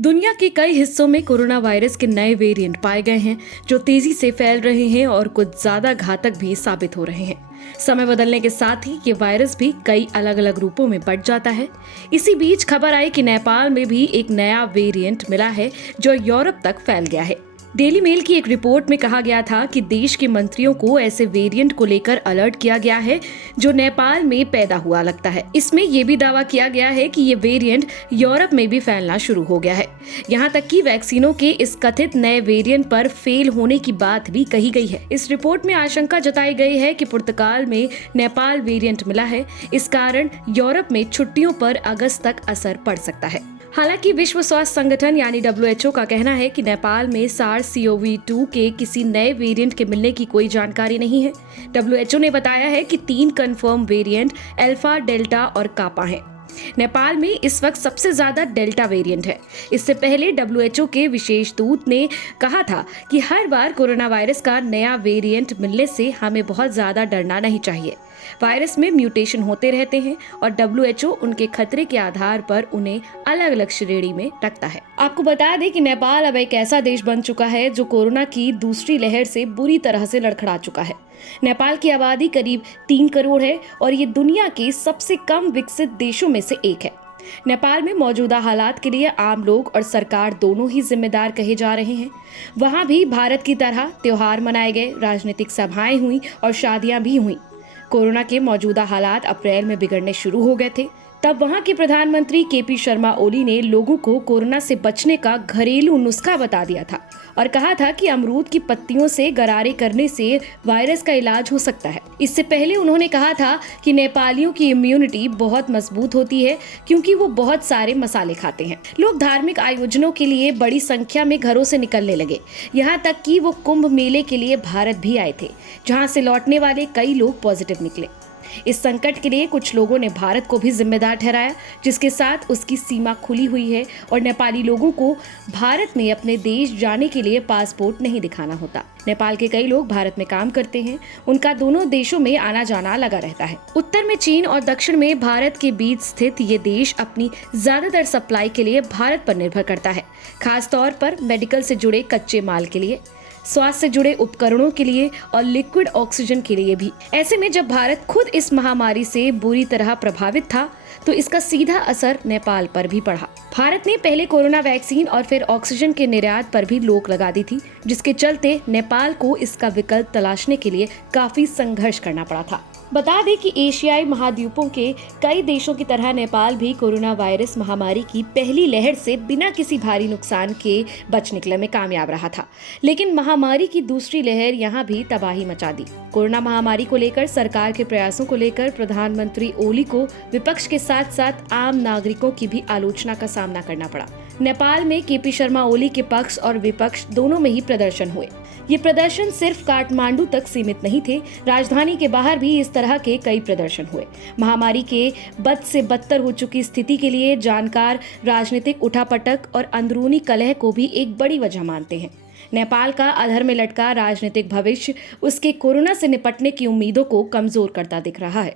दुनिया के कई हिस्सों में कोरोना वायरस के नए वेरिएंट पाए गए हैं जो तेजी से फैल रहे हैं और कुछ ज्यादा घातक भी साबित हो रहे हैं। समय बदलने के साथ ही ये वायरस भी कई अलग अलग रूपों में बढ़ जाता है। इसी बीच खबर आई कि नेपाल में भी एक नया वेरिएंट मिला है जो यूरोप तक फैल गया है। डेली मेल की एक रिपोर्ट में कहा गया था कि देश के मंत्रियों को ऐसे वेरिएंट को लेकर अलर्ट किया गया है जो नेपाल में पैदा हुआ लगता है। इसमें यह भी दावा किया गया है कि ये वेरिएंट यूरोप में भी फैलना शुरू हो गया है। यहाँ तक कि वैक्सीनों के इस कथित नए वेरिएंट पर फेल होने की बात भी कही गई है। इस रिपोर्ट में आशंका जताई गई है कि पुर्तगाल में नेपाल वेरिएंट मिला है। इस कारण यूरोप में छुट्टियों पर अगस्त तक असर पड़ सकता है। हालांकि विश्व स्वास्थ्य संगठन यानी WHO का कहना है कि नेपाल में SARS-CoV-2 के किसी नए वेरिएंट के मिलने की कोई जानकारी नहीं है। WHO ने बताया है कि 3 कंफर्म वेरिएंट अल्फा, डेल्टा और कापा हैं। नेपाल में इस वक्त सबसे ज्यादा डेल्टा वेरिएंट है। इससे पहले WHO के विशेष दूत ने कहा था कि हर बार कोरोना वायरस का नया वेरिएंट मिलने से हमें बहुत ज्यादा डरना नहीं चाहिए। वायरस में म्यूटेशन होते रहते हैं और WHO उनके खतरे के आधार पर उन्हें अलग अलग श्रेणी में रखता है। आपको बता दें कि नेपाल अब एक ऐसा देश बन चुका है जो कोरोना की दूसरी लहर से बुरी तरह से लड़खड़ा चुका है। नेपाल की आबादी करीब 3 करोड़ है और ये दुनिया के सबसे कम विकसित देशों में से एक है। नेपाल में मौजूदा हालात के लिए आम लोग और सरकार दोनों ही जिम्मेदार कहे जा रहे हैं। वहाँ भी भारत की तरह त्योहार मनाए गए, राजनीतिक सभाएं हुई और शादियां भी हुई। कोरोना के मौजूदा हालात अप्रैल में बिगड़ने शुरू हो गए थे। तब वहां के प्रधानमंत्री KP शर्मा ओली ने लोगों को कोरोना से बचने का घरेलू नुस्खा बता दिया था और कहा था कि अमरूद की पत्तियों से गरारे करने से वायरस का इलाज हो सकता है। इससे पहले उन्होंने कहा था कि नेपालियों की इम्यूनिटी बहुत मजबूत होती है क्योंकि वो बहुत सारे मसाले खाते हैं। लोग धार्मिक आयोजनों के लिए बड़ी संख्या में घरों से निकलने लगे। यहाँ तक कि वो कुंभ मेले के लिए भारत भी आए थे, जहाँ से लौटने वाले कई लोग पॉजिटिव निकले। इस संकट के लिए कुछ लोगों ने भारत को भी जिम्मेदार ठहराया, जिसके साथ उसकी सीमा खुली हुई है और नेपाली लोगों को भारत में अपने देश जाने के लिए पासपोर्ट नहीं दिखाना होता। नेपाल के कई लोग भारत में काम करते हैं, उनका दोनों देशों में आना जाना लगा रहता है। उत्तर में चीन और दक्षिण में भारत के बीच स्थित ये देश अपनी ज्यादातर सप्लाई के लिए भारत पर निर्भर करता है, खास तौर पर मेडिकल से जुड़े कच्चे माल के लिए, स्वास्थ्य से जुड़े उपकरणों के लिए और लिक्विड ऑक्सीजन के लिए भी। ऐसे में जब भारत खुद इस महामारी से बुरी तरह प्रभावित था तो इसका सीधा असर नेपाल पर भी पड़ा। भारत ने पहले कोरोना वैक्सीन और फिर ऑक्सीजन के निर्यात पर भी रोक लगा दी थी, जिसके चलते नेपाल को इसका विकल्प तलाशने के लिए काफी संघर्ष करना पड़ा था। बता दें कि एशियाई महाद्वीपों के कई देशों की तरह नेपाल भी कोरोना वायरस महामारी की पहली लहर से बिना किसी भारी नुकसान के बच निकलने में कामयाब रहा था, लेकिन महामारी की दूसरी लहर यहाँ भी तबाही मचा दी। कोरोना महामारी को लेकर सरकार के प्रयासों को लेकर प्रधानमंत्री ओली को विपक्ष के साथ साथ आम नागरिकों की भी आलोचना का सामना करना पड़ा। नेपाल में KP शर्मा ओली के पक्ष और विपक्ष दोनों में ही प्रदर्शन हुए। ये प्रदर्शन सिर्फ काठमांडू तक सीमित नहीं थे, राजधानी के बाहर भी इस तरह के कई प्रदर्शन हुए। महामारी के बद से बदतर हो चुकी स्थिति के लिए जानकार राजनीतिक उठापटक और अंदरूनी कलह को भी एक बड़ी वजह मानते हैं। नेपाल का अधर में लटका राजनीतिक भविष्य उसके कोरोना से निपटने की उम्मीदों को कमजोर करता दिख रहा है।